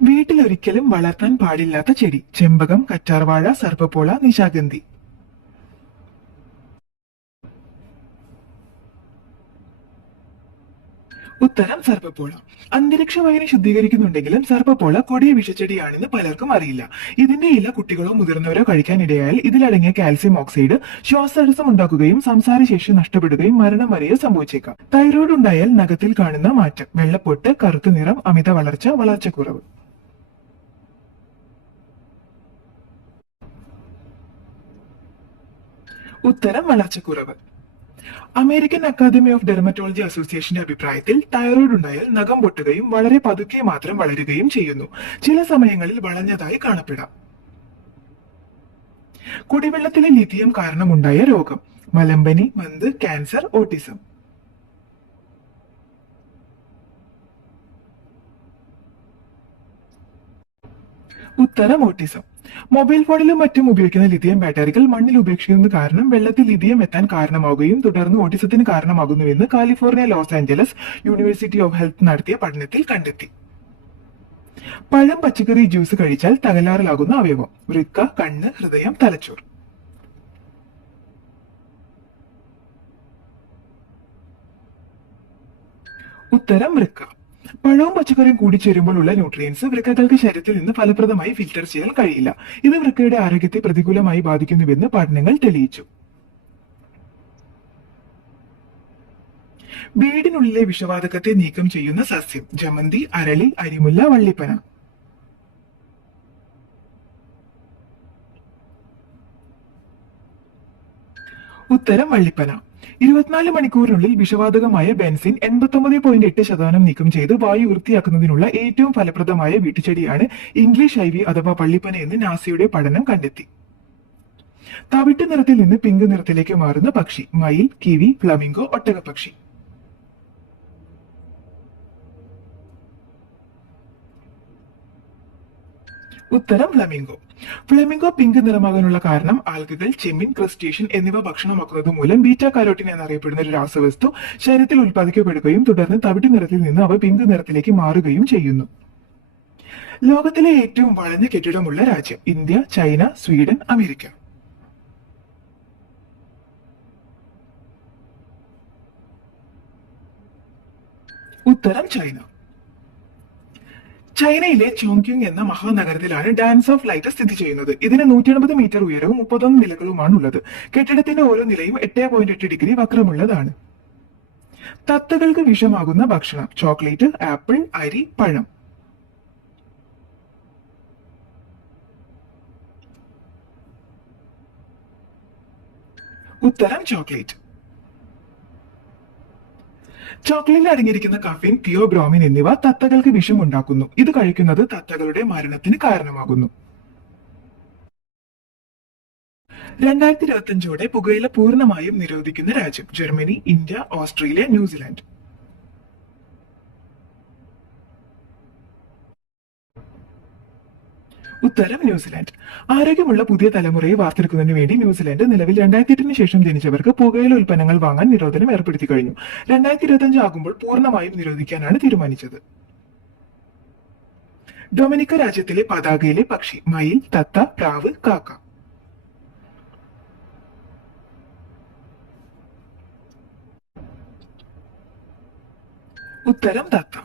വീട്ടിലൊരിക്കലും വളർത്താൻ പാടില്ലാത്ത ചെടി: ചെമ്പകം, കറ്റാർവാഴ, സർപ്പപ്പോള, നിശാഗന്ധി. ഉത്തരം സർപ്പപ്പോള. അന്തരീക്ഷ വായുവിനെ ശുദ്ധീകരിക്കുന്നുണ്ടെങ്കിലും സർപ്പപ്പോള കൊടിയ വിഷച്ചെടിയാണെന്ന് പലർക്കും അറിയില്ല. ഇതിന്റെ ഇല കുട്ടികളോ മുതിർന്നവരോ കഴിക്കാനിടയായാൽ ഇതിലടങ്ങിയ കാൽസ്യം ഓക്സൈഡ് ശ്വാസതടസ്സം ഉണ്ടാക്കുകയും സംസാരശേഷി നഷ്ടപ്പെടുകയും മരണം വരെയോ സംഭവിച്ചേക്കാം. തൈറോയ്ഡ് ഉണ്ടായാൽ നഖത്തിൽ കാണുന്ന മാറ്റം: വെള്ളപ്പൊട്ട്, കറുത്ത നിറം, അമിത വളർച്ച, വളർച്ചക്കുറവ്. ഉത്തരം വളർച്ചക്കുറവ്. അമേരിക്കൻ അക്കാദമി ഓഫ് ഡെർമറ്റോളജി അസോസിയേഷന്റെ അഭിപ്രായത്തിൽ തൈറോയ്ഡ് ഉണ്ടായാൽ നഖം പൊട്ടുകയും വളരെ പതുക്കെ മാത്രം വളരുകയും ചെയ്യുന്നു. ചില സമയങ്ങളിൽ വളഞ്ഞതായി കാണപ്പെടാം. കുടിവെള്ളത്തിലെ ലിഥിയം കാരണമുണ്ടായ രോഗം: മലമ്പനി, മന്ത്, ക്യാൻസർ, ഓട്ടിസം. ഉത്തരം ഓട്ടിസം. മൊബൈൽ ഫോണിലും മറ്റും ഉപയോഗിക്കുന്ന ലിഥിയം ബാറ്ററികൾ മണ്ണിൽ ഉപേക്ഷിക്കുന്നത് കാരണം വെള്ളത്തിൽ ലിഥിയം എത്താൻ കാരണമാവുകയും തുടർന്ന് ഓട്ടിസത്തിന് കാരണമാകുന്നുവെന്ന് California Los Angeles university of health നടത്തിയ പഠനത്തിൽ കണ്ടെത്തി. പഴം, പച്ചക്കറി, ജ്യൂസ് കഴിച്ചാൽ തകരാറിലാകുന്ന അവയവം: വൃക്ക, കണ്ണ്, ഹൃദയം, തലച്ചോർ. ഉത്തരം വൃക്ക. പഴവും പച്ചക്കറിയും കൂടിച്ചേരുമ്പോൾ ഉള്ള ന്യൂട്രിയൻസ് വൃക്കകൾക്ക് ശരീരത്തിൽ നിന്ന് ഫലപ്രദമായി ഫിൽട്ടർ ചെയ്യാൻ കഴിയില്ല. ഇത് വൃക്കയുടെ ആരോഗ്യത്തെ പ്രതികൂലമായി ബാധിക്കുന്നുവെന്ന് പഠനങ്ങൾ തെളിയിച്ചു. വീടിനുള്ളിലെ വിഷവാതകത്തെ നീക്കം ചെയ്യുന്ന സസ്യം: ജമന്തി, അരളി, അരിമുല്ല, വള്ളിപ്പന. ഉത്തരം വള്ളിപ്പന. 24 മണിക്കൂറിനുള്ളിൽ വിഷവാതകമായ ബെൻസിൻ 89.8% നീക്കം ചെയ്ത് വായു വൃത്തിയാക്കുന്നതിനുള്ള ഏറ്റവും ഫലപ്രദമായ വീട്ടുചെടിയാണ് ഇംഗ്ലീഷ് ഐവി അഥവാ വള്ളിപ്പന എന്ന് നാസയുടെ പഠനം കണ്ടെത്തി. തവിട്ട് നിറത്തിൽ നിന്ന് പിങ്ക് നിറത്തിലേക്ക് മാറുന്ന പക്ഷി: മയിൽ, കിവി, ഫ്ലമിംഗോ, ഒട്ടകപ്പക്ഷി. ഉത്തരം ഫ്ലമിംഗോ. ഫ്ലമിംഗോ പിങ്ക് നിറമാകാനുള്ള കാരണം ആൽഗകൾ, ചെമ്മീൻ, ക്രസ്റ്റേഷ്യൻ എന്നിവ ഭക്ഷണമാക്കുന്നത് മൂലം ബീറ്റ കാരോട്ടിൻ എന്നറിയപ്പെടുന്ന ഒരു രാസവസ്തു ശരീരത്തിൽ ഉൽപ്പാദിക്കപ്പെടുകയും തുടർന്ന് തവിട്ട് നിറത്തിൽ നിന്ന് അവ പിങ്ക് നിറത്തിലേക്ക് മാറുകയും ചെയ്യുന്നു. ലോകത്തിലെ ഏറ്റവും വളഞ്ഞ കെട്ടിടമുള്ള രാജ്യം: ഇന്ത്യ, ചൈന, സ്വീഡൻ, അമേരിക്ക. ഉത്തരം ചൈന. ചൈനയിലെ ചോങ്ക്യൂങ് എന്ന മഹാനഗരത്തിലാണ് ഡാൻസ് ഓഫ് ലൈറ്റ് സ്ഥിതി ചെയ്യുന്നത്. ഇതിന് 180 മീറ്റർ ഉയരവും 31 നിലകളുമാണ് ഉള്ളത്. കെട്ടിടത്തിന്റെ ഓരോ നിലയും 8.8 ഡിഗ്രി വക്രമുള്ളതാണ്. തത്തകൾക്ക് വിഷമാകുന്ന ഭക്ഷണം: ചോക്ലേറ്റ്, ആപ്പിൾ, അരി, പഴം. ഉത്തരം ചോക്ലേറ്റ്. ചോക്ലേറ്റിൽ അടങ്ങിയിരിക്കുന്ന കഫീൻ, തിയോബ്രോമിൻ എന്നിവ തത്തകൾക്ക് വിഷമുണ്ടാക്കുന്നു. ഇത് കഴിക്കുന്നത് തത്തകളുടെ മരണത്തിന് കാരണമാകുന്നു. 2025ഓടെ പുകയില പൂർണ്ണമായും നിരോധിക്കുന്ന രാജ്യം: ജർമ്മനി, ഇന്ത്യ, ഓസ്ട്രേലിയ, ന്യൂസിലാൻഡ്. ഉത്തരം ന്യൂസിലാൻഡ്. ആരോഗ്യമുള്ള പുതിയ തലമുറയെ വാർത്തെടുക്കുന്നതിന് വേണ്ടി ന്യൂസിലാൻഡ് നിലവിൽ 2008 ശേഷം ജനിച്ചവർക്ക് പുകയില ഉൽപ്പന്നങ്ങൾ വാങ്ങാൻ നിരോധനം ഏർപ്പെടുത്തി കഴിഞ്ഞു. 2025 ആകുമ്പോൾ പൂർണ്ണമായും നിരോധിക്കാനാണ് തീരുമാനിച്ചത്. ഡൊമിനിക്ക രാജ്യത്തിലെ പതാകയിലെ പക്ഷി: മയിൽ, തത്ത, പ്രാവ്, കാക്ക. ഉത്തരം തത്ത.